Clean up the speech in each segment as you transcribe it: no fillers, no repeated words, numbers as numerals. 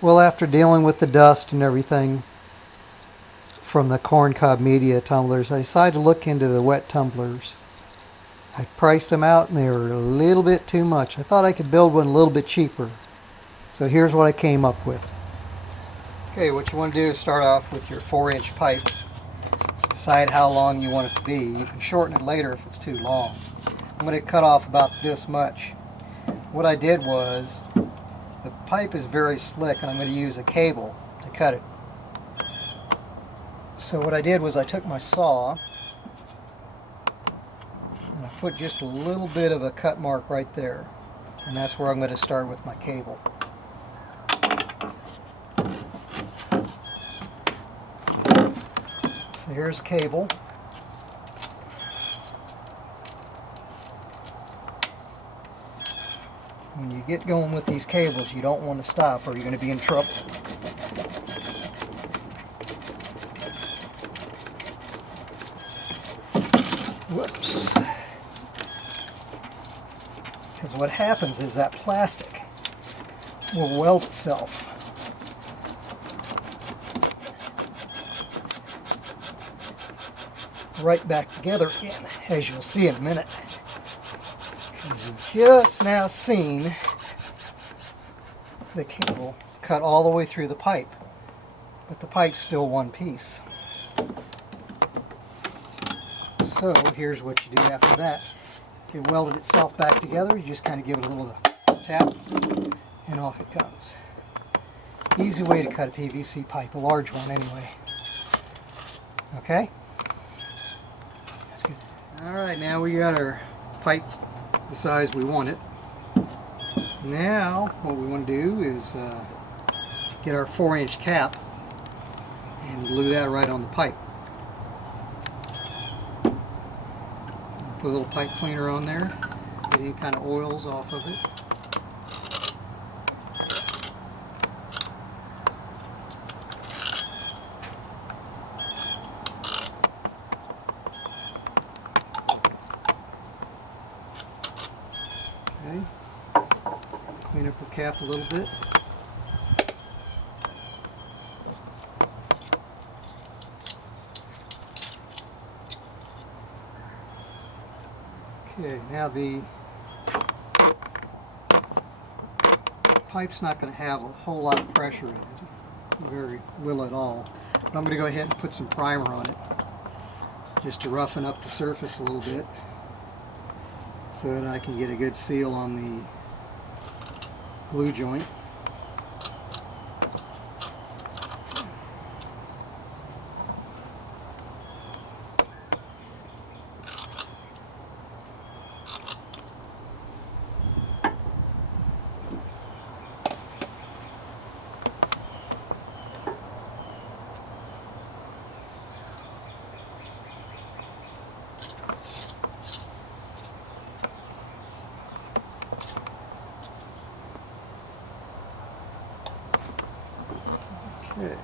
Well, after dealing with the dust and everything from the corncob media tumblers, I decided to look into the wet tumblers. I priced them out and they were a little bit too much. I thought I could build one a little bit cheaper. So here's what I came up with. Okay, what you want to do is start off with your 4-inch pipe. Decide how long you want it to be. You can shorten it later if it's too long. I'm going to cut off about this much. What I did was, the pipe is very slick and I'm going to use a cable to cut it. So what I did was I took my saw and I put just a little bit of a cut mark right there. And that's where I'm going to start with my cable. So here's cable. When you get going with these cables, you don't want to stop or you're going to be in trouble. Whoops. Because what happens is that plastic will weld itself. Right back together again, as you'll see in a minute. Because you've just now seen the cable cut all the way through the pipe, but the pipe's still one piece. So here's what you do after that. It welded itself back together. You just kind of give it a little tap and off it comes. Easy way to cut a PVC pipe, a large one anyway. Okay? That's good. Alright, now we got our pipe the size we want it. Now what we want to do is get our 4-inch cap and glue that right on the pipe. So put a little pipe cleaner on there, get any kind of oils off of it. Okay. Clean up her cap a little bit. Okay, now the pipe's not going to have a whole lot of pressure in it, very little at all. But I'm going to go ahead and put some primer on it, just to roughen up the surface a little bit, so that I can get a good seal on the glue joint. Okay,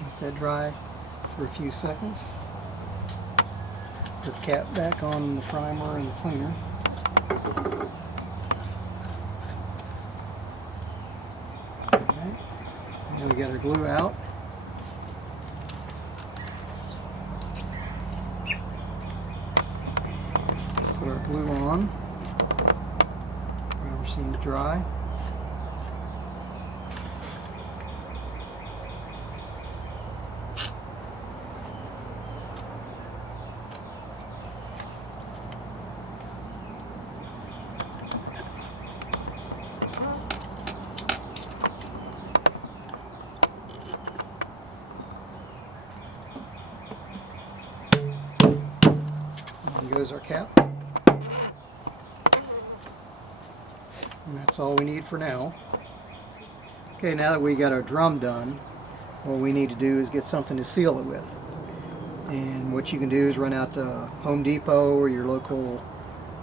let that dry for a few seconds. Put the cap back on the primer and the cleaner. Okay, now we got our glue out. Put our glue on. Primer seems dry. Goes our cap, and that's all we need for now. Okay, now that we got our drum done, what we need to do is get something to seal it with. And what you can do is run out to Home Depot or your local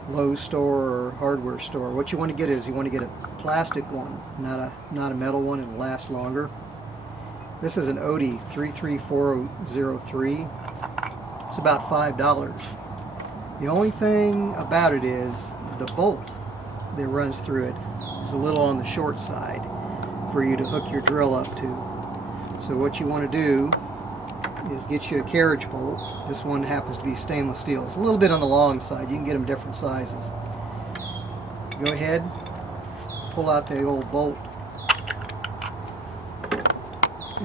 Lowe's store or hardware store. What you want to get is you want to get a plastic one, not a metal one. It'll last longer. This is an Odie 33403. It's about $5. The only thing about it is the bolt that runs through it is a little on the short side. for you to hook your drill up to. So what you want to do is get you a carriage bolt. This one happens to be stainless steel. It's a little bit on the long side. You can get them different sizes. Go ahead, pull out the old bolt,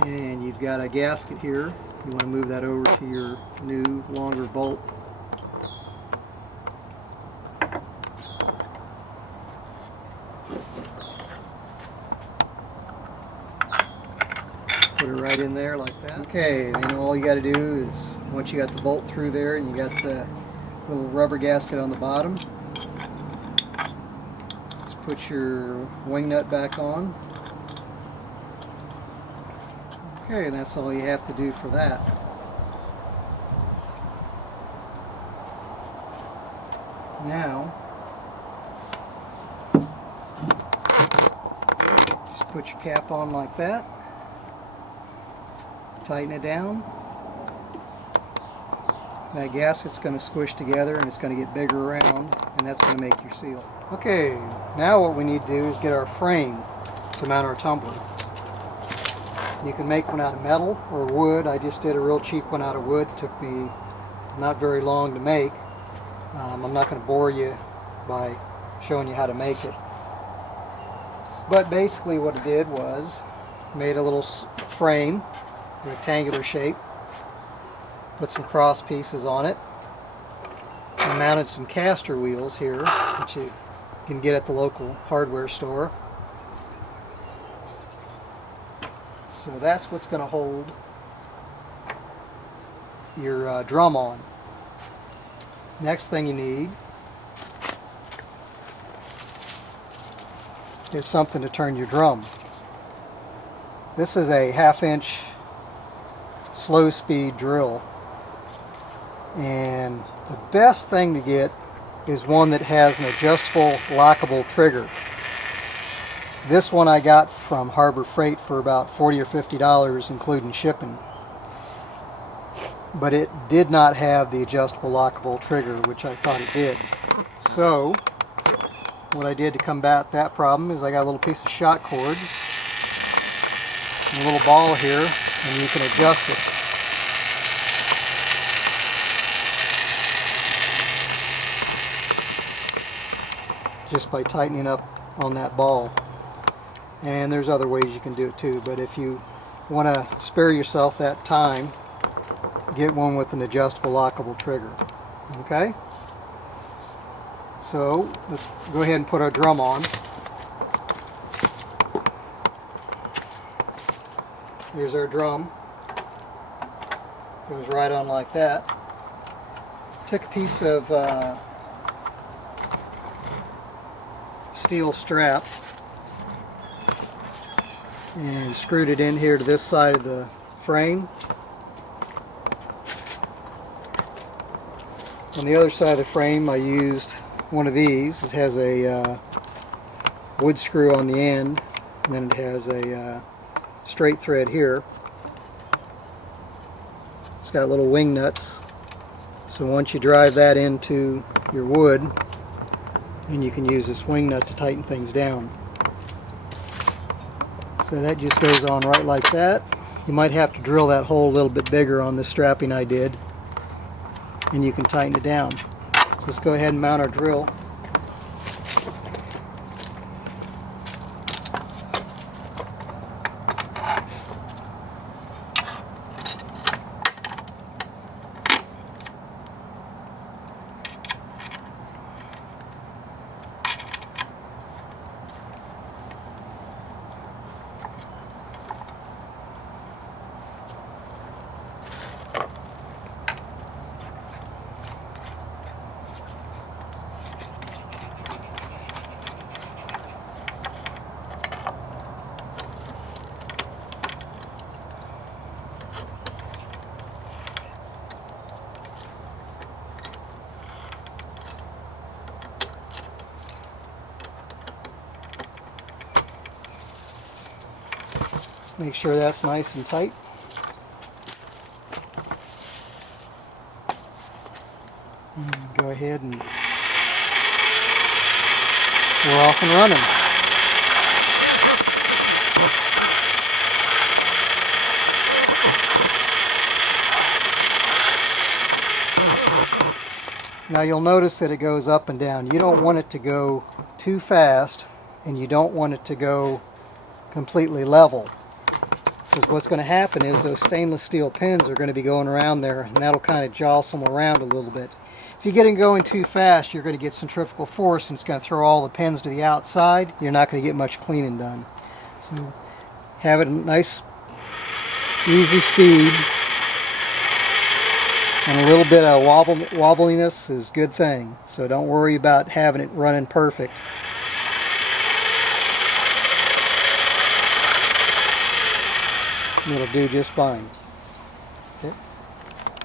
and you've got a gasket here. You want to move that over to your new longer bolt. Put it right in there like that. Okay, then all you got to do is, once you got the bolt through there and you got the little rubber gasket on the bottom, just put your wing nut back on. Okay, that's all you have to do for that. Now, just put your cap on like that. Tighten it down. That gasket's going to squish together and it's going to get bigger around, and that's going to make your seal. Okay, now what we need to do is get our frame to mount our tumbler. You can make one out of metal or wood. I just did a real cheap one out of wood. It took me not very long to make. I'm not going to bore you by showing you how to make it. But basically what I did was made a little frame, rectangular shape, put some cross pieces on it, and mounted some caster wheels here, which you can get at the local hardware store. So that's what's going to hold your drum on. Next thing you need is something to turn your drum. This is a 1/2 inch slow speed drill, and the best thing to get is one that has an adjustable lockable trigger. This one I got from Harbor Freight for about $40 or $50 including shipping, but it did not have the adjustable lockable trigger, which I thought it did. So what I did to combat that problem is I got a little piece of shot cord and a little ball here, and you can adjust it. Just by tightening up on that ball. And there's other ways you can do it too, but if you want to spare yourself that time, get one with an adjustable lockable trigger. Okay? So let's go ahead and put our drum on. Here's our drum. Goes right on like that. Took a piece of steel strap and screwed it in here to this side of the frame. On the other side of the frame I used one of these. It has a wood screw on the end, and then it has a straight thread here. It's got little wing nuts, so once you drive that into your wood, and you can use this wing nut to tighten things down. So that just goes on right like that. You might have to drill that hole a little bit bigger on this strapping I did, and you can tighten it down. So let's go ahead and mount our drill. Make sure that's nice and tight. And go ahead and we're off and running. Now you'll notice that it goes up and down. You don't want it to go too fast, and you don't want it to go completely level. Because what's going to happen is those stainless steel pins are going to be going around there, and that'll kind of jostle them around a little bit. If you get it going too fast, you're going to get centrifugal force, and it's going to throw all the pins to the outside. You're not going to get much cleaning done. So have it a nice, easy speed. And a little bit of wobbliness is a good thing. So don't worry about having it running perfect. It'll do just fine.